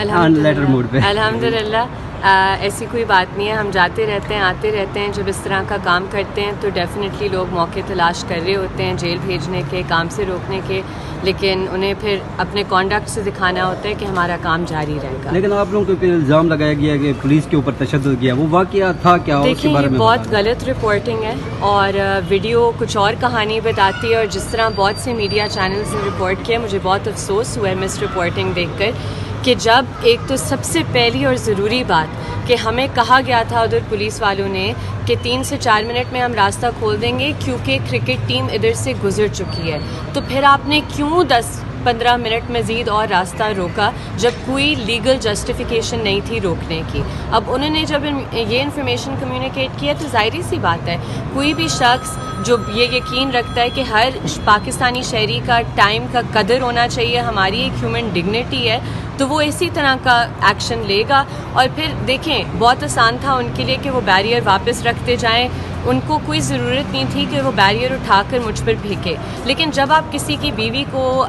Letter mood پہ. الحمدللہ ایسی کوئی بات نہیں ہے. ہم جاتے رہتے ہیں, آتے رہتے ہیں. جب اس طرح کا کام کرتے ہیں تو ڈیفینیٹلی لوگ موقع تلاش کر رہے ہوتے ہیں جیل بھیجنے کے, کام سے روکنے کے, لیکن انہیں پھر اپنے کانڈکٹ سے دکھانا ہوتا ہے کہ ہمارا کام جاری رہے گا. لیکن آپ لوگوں کو الزام لگایا گیا کہ پولیس کے اوپر تشدد کیا, وہ واقعہ تھا کیا؟ دیکھیں یہ بہت غلط رپورٹنگ ہے اور ویڈیو کچھ اور کہانی بتاتی ہے, اور جس طرح بہت سے میڈیا چینلز نے رپورٹ کیا, مجھے بہت افسوس ہوا ہے مس رپورٹنگ دیکھ کر کہ جب ایک تو سب سے پہلی اور ضروری بات کہ ہمیں کہا گیا تھا ادھر پولیس والوں نے کہ 3 سے 4 منٹ میں ہم راستہ کھول دیں گے کیونکہ کرکٹ ٹیم ادھر سے گزر چکی ہے, تو پھر آپ نے کیوں 10-15 منٹ مزید اور راستہ روکا جب کوئی لیگل جسٹیفیکیشن نہیں تھی روکنے کی؟ اب انہوں نے جب یہ انفارمیشن کمیونیکیٹ کیا تو ظاہری سی بات ہے کوئی بھی شخص جو یہ یقین رکھتا ہے کہ ہر پاکستانی شہری کا ٹائم کا قدر ہونا چاہیے, ہماری ایک ہیومن ڈگنیٹی ہے, تو وہ اسی طرح کا ایکشن لے گا. اور پھر دیکھیں بہت آسان تھا ان کے لیے کہ وہ بیریئر واپس رکھتے جائیں, ان کو کوئی ضرورت نہیں تھی کہ وہ بیریئر اٹھا کر مجھ پر پھینکے. لیکن جب آپ کسی کی بیوی کو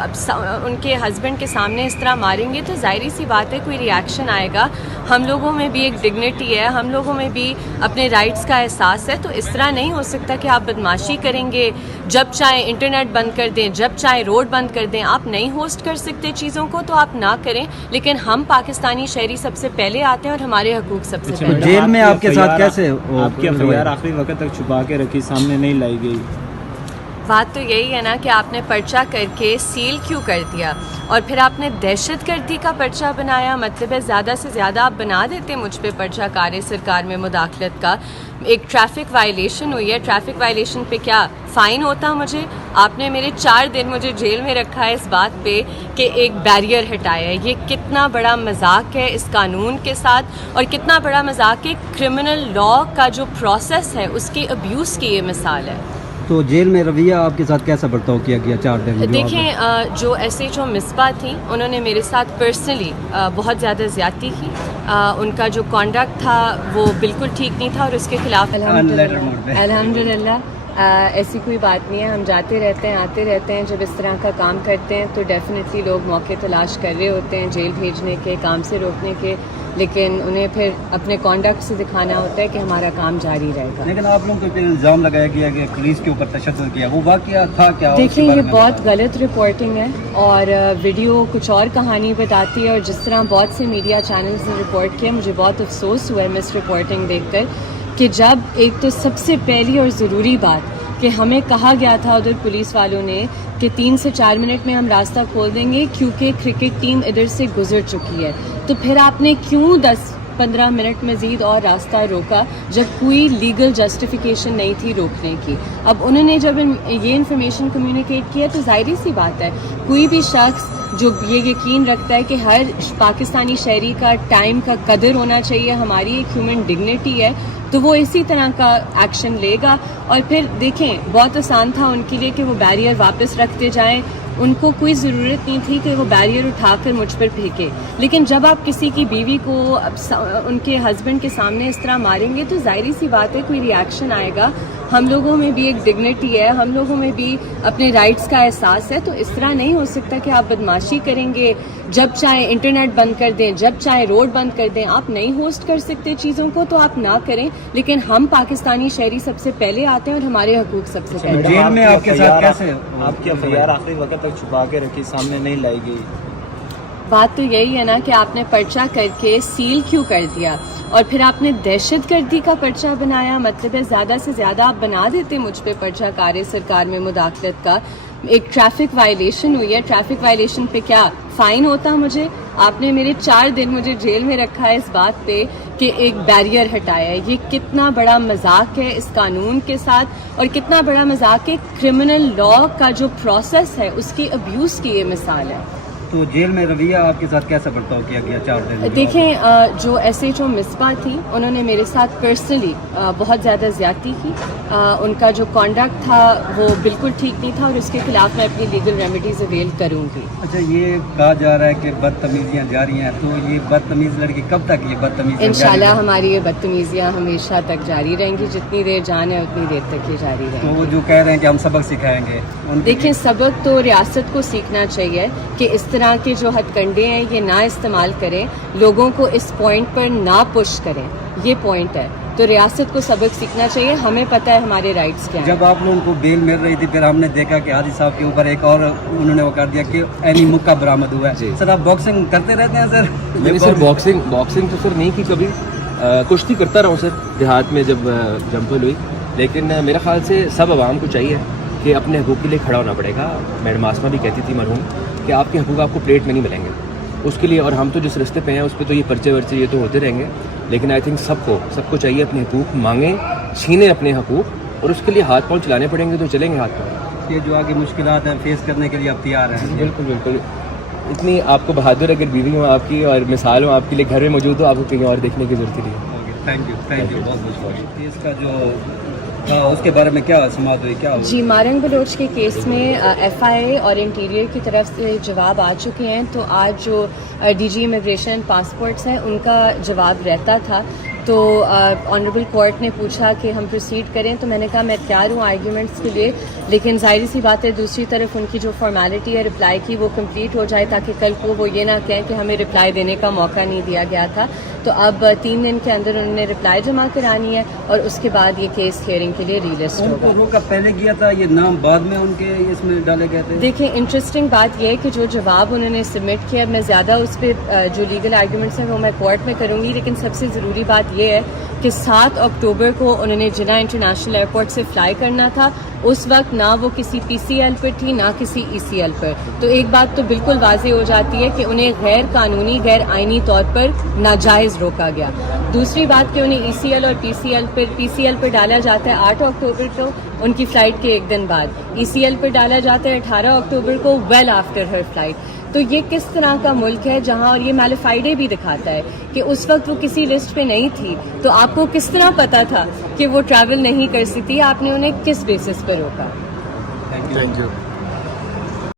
ان کے ہسبینڈ کے سامنے اس طرح ماریں گے تو ظاہری سی بات ہے کوئی ریئیکشن آئے گا. ہم لوگوں میں بھی ایک ڈگنیٹی ہے, ہم لوگوں میں بھی اپنے رائٹس کا احساس ہے, تو اس طرح نہیں ہو سکتا کہ آپ بدماشی کریں گے, جب چاہیں انٹرنیٹ بند کر دیں, جب چاہیں روڈ بند کر دیں. آپ نہیں ہوسٹ کر سکتے چیزوں کو تو آپ نہ کریں, لیکن ہم پاکستانی شہری سب سے پہلے آتے ہیں اور ہمارے حقوق سب سے پہلے. جیل میں آپ کے ساتھ کیسے آپ کی FIR آخری وقت تک چھپا کے رکھی, سامنے نہیں لائی گئی؟ بات تو یہی ہے نا کہ آپ نے پرچہ کر کے سیل کیوں کر دیا اور پھر آپ نے دہشت گردی کا پرچہ بنایا. مطلب ہے زیادہ سے زیادہ آپ بنا دیتے مجھ پہ پرچہ کار سرکار میں مداخلت کا. ایک ٹریفک وائلیشن ہوئی ہے, ٹریفک وائلیشن پہ کیا فائن ہوتا مجھے؟ آپ نے میرے 4 دن مجھے جیل میں رکھا ہے اس بات پہ کہ ایک بیریئر ہٹایا ہے. یہ کتنا بڑا مذاق ہے اس قانون کے ساتھ, اور کتنا بڑا مذاق ہے کرمنل لاء کا جو پروسیس ہے اس کے ابیوز کی یہ مثال ہے. تو جیل میں رویہ آپ کے ساتھ کیسا برتاؤ کیا گیا 4 دن؟ دیکھیں جو SHO مصباح تھیں انہوں نے میرے ساتھ پرسنلی بہت زیادہ زیادتی کی. ان کا جو کانڈکٹ تھا وہ بالکل ٹھیک نہیں تھا اور اس کے خلاف الحمدللہ ایسی کوئی بات نہیں ہے. ہم جاتے رہتے ہیں, آتے رہتے ہیں. جب اس طرح کا کام کرتے ہیں تو ڈیفینیٹلی لوگ موقع تلاش کر رہے ہوتے ہیں جیل بھیجنے کے, کام سے روکنے کے, لیکن انہیں پھر اپنے کانڈکٹ سے دکھانا ہوتا ہے کہ ہمارا کام جاری رہے گا. لیکن آپ لوگوں کو الزام لگایا گیا کہ پولیس کے اوپر تشدد کیا, وہ واقعہ تھا کیا؟ دیکھیں یہ بہت غلط رپورٹنگ ہے اور ویڈیو کچھ اور کہانی بتاتی ہے, اور جس طرح بہت سے میڈیا چینلز نے رپورٹ کیا, مجھے بہت افسوس ہوا ہے مس رپورٹنگ دیکھ کر کہ جب ایک تو سب سے پہلی اور ضروری بات کہ ہمیں کہا گیا تھا ادھر پولیس والوں نے کہ 3 سے 4 منٹ میں ہم راستہ کھول دیں گے کیونکہ کرکٹ ٹیم ادھر سے گزر چکی ہے, تو پھر آپ نے کیوں 10-15 منٹ مزید اور راستہ روکا جب کوئی لیگل جسٹیفیکیشن نہیں تھی روکنے کی؟ اب انہوں نے جب یہ انفارمیشن کمیونیکیٹ کیا تو ظاہری سی بات ہے کوئی بھی شخص جو یہ یقین رکھتا ہے کہ ہر پاکستانی شہری کا ٹائم کا قدر ہونا چاہیے, ہماری ایک ہیومن ڈگنیٹی ہے, تو وہ اسی طرح کا ایکشن لے گا. اور پھر دیکھیں بہت آسان تھا ان کے لیے کہ وہ بیریئر واپس رکھتے جائیں, ان کو کوئی ضرورت نہیں تھی کہ وہ بیریئر اٹھا کر مجھ پر پھینکے. لیکن جب آپ کسی کی بیوی کو ان کے ہسبینڈ کے سامنے اس طرح ماریں گے تو ظاہری سی بات ہے کوئی ریئیکشن آئے گا. ہم لوگوں میں بھی ایک ڈگنیٹی ہے, ہم لوگوں میں بھی اپنے رائٹس کا احساس ہے, تو اس طرح نہیں ہو سکتا کہ آپ بدماشی کریں گے, جب چاہیں انٹرنیٹ بند کر دیں, جب چاہیں روڈ بند کر دیں. آپ نہیں ہوسٹ کر سکتے چیزوں کو تو آپ نہ کریں, لیکن ہم پاکستانی شہری سب سے پہلے آتے ہیں اور ہمارے حقوق سب سے پہلے. جیل میں آپ کے ساتھ کیسے آپ کی FIR آخری وقت تک چھپا کے رکھی, سامنے نہیں لائی گئی؟ بات تو یہی ہے نا کہ آپ نے پرچہ کر کے سیل کیوں کر دیا اور پھر آپ نے دہشت گردی کا پرچہ بنایا. مطلب ہے زیادہ سے زیادہ آپ بنا دیتے مجھ پہ پرچہ کار سرکار میں مداخلت کا. ایک ٹریفک وائلیشن ہوئی ہے, ٹریفک وائلیشن پہ کیا فائن ہوتا مجھے؟ آپ نے میرے 4 دن مجھے جیل میں رکھا ہے اس بات پہ کہ ایک بیریئر ہٹایا ہے. یہ کتنا بڑا مذاق ہے اس قانون کے ساتھ, اور کتنا بڑا مذاق ہے کرمنل لاء کا جو پروسیس ہے اس کے ابیوز کی یہ مثال ہے. تو جیل میں رویہ آپ کے ساتھ کیسا برتاؤ کیا گیا 4 دن؟ دیکھیں جو SHO مصباح تھیں انہوں نے میرے ساتھ پرسنلی بہت زیادہ زیادتی کی. ان کا جو کانڈکٹ تھا وہ بالکل ٹھیک نہیں تھا اور اس کے خلاف میں اپنی لیگل ریمیڈیز اویل کروں گی. اچھا, یہ کہا جا رہا ہے کہ بدتمیزیاں جاری ہیں, تو یہ بدتمیز لڑکی کب تک یہ بدتمیزیاں؟ انشاءاللہ ہماری یہ بدتمیزیاں ہمیشہ تک جاری رہیں گی, جتنی دیر جان ہے اتنی دیر تک یہ جاری رہیں گی. وہ جو کہہ رہے ہیں کہ ہم سبق سکھائیں گے, دیکھیں سبق تو ریاست کو سیکھنا چاہیے کہ اس طرح طرح کے جو ہتھ کنڈے ہیں یہ نہ استعمال کریں, لوگوں کو اس پوائنٹ پر نہ پش کریں, یہ پوائنٹ ہے. تو ریاست کو سبق سیکھنا چاہیے, ہمیں پتہ ہے ہمارے رائٹس کیا ہیں. جب آپ لوگوں کو بیل مل رہی تھی پھر ہم نے دیکھا کہ ہادی صاحب کے اوپر ایک اور انہوں نے وہ کر دیا کہ اینی مکہ برآمد ہوا ہے. سر آپ باکسنگ کرتے رہتے ہیں سر؟ میں نے سر باکسنگ تو سر نہیں کی کبھی, کشتی کرتا رہا ہوں سر دیہات میں جب جمپل ہوئی, لیکن میرا خیال سے سب عوام کو چاہیے کہ اپنے حقوق کے لیے کھڑا ہونا پڑے گا. میڈم آسما بھی کہتی تھی مرحوم کہ آپ کے حقوق آپ کو پلیٹ میں نہیں ملیں گے, اس کے لیے, اور ہم تو جس رستے پہ ہیں اس پہ تو یہ پرچے ورچے یہ تو ہوتے رہیں گے, لیکن آئی تھنک سب کو چاہیے اپنے حقوق مانگیں, چھینیں اپنے حقوق, اور اس کے لیے ہاتھ پاؤں چلانے پڑیں گے تو چلیں گے ہاتھ پاؤں. یہ جو آگے مشکلات ہیں فیس کرنے کے لیے آپ تیار ہیں؟ بالکل. اتنی آپ کو بہادر اگر بیوی ہوں آپ کی اور مثال ہوں آپ کے لیے گھر میں موجود ہو, آپ کو کہیں اور دیکھنے کی ضرورت نہیں ہے. تھینک یو بہت بہت. اس کا جو تھا اس کے بارے میں کیا سماعت ہوئی, کیا جی, مارنگ بلوچ کے کیس میں FIA اور انٹیریئر کی طرف سے جواب آ چکے ہیں. تو آج جو DG امیگریشن پاسپورٹس ہیں ان کا جواب رہتا تھا, تو آنریبل کورٹ نے پوچھا کہ ہم پروسیڈ کریں, تو میں نے کہا میں تیار ہوں آرگیومنٹس کے لیے, لیکن ظاہر سی بات ہے دوسری طرف ان کی جو فارمیلٹی ہے رپلائی کی وہ کمپلیٹ ہو جائے, تاکہ کل کو وہ یہ نہ کہیں کہ ہمیں رپلائی دینے کا موقع نہیں دیا گیا تھا. تو اب 3 دن کے اندر انہوں نے رپلائی جمع کرانی ہے, اور اس کے بعد یہ کیس ہیئرنگ کے لیے ریلسٹ ان کو ہوگا. روکا پہلے کیا تھا, یہ نام بعد میں ان کے اس میں ڈالے گئے تھے. دیکھیں, انٹرسٹنگ بات یہ ہے کہ جو جواب انہوں نے سبمٹ کیا, میں زیادہ اس پہ جو لیگل آرگیومنٹس ہیں وہ میں کورٹ میں کروں گی, لیکن سب سے ضروری بات یہ ہے کہ 7 اکتوبر کو انہوں نے جناح انٹرنیشنل ایئرپورٹ سے فلائی کرنا تھا. اس وقت نہ وہ کسی PCL پر تھی نہ کسی ECL پر. تو ایک بات تو بالکل واضح ہو جاتی ہے کہ انہیں غیر قانونی غیر آئینی طور پر ناجائز روکا گیا. دوسری بات کہ انہیں ECL اور PCL پر ڈالا جاتا ہے 8 اکتوبر کو ان کی فلائٹ کے ایک دن بعد, ECL پر ڈالا جاتا ہے 18 اکتوبر کو ویل آفٹر ہر فلائٹ. تو یہ کس طرح کا ملک ہے جہاں, اور یہ میلیفائیڈے بھی دکھاتا ہے کہ اس وقت وہ کسی لسٹ پہ نہیں تھی, تو آپ کو کس طرح پتا تھا کہ وہ ٹریول نہیں کر سکتی, آپ نے انہیں کس بیسس پر روکا. Thank you.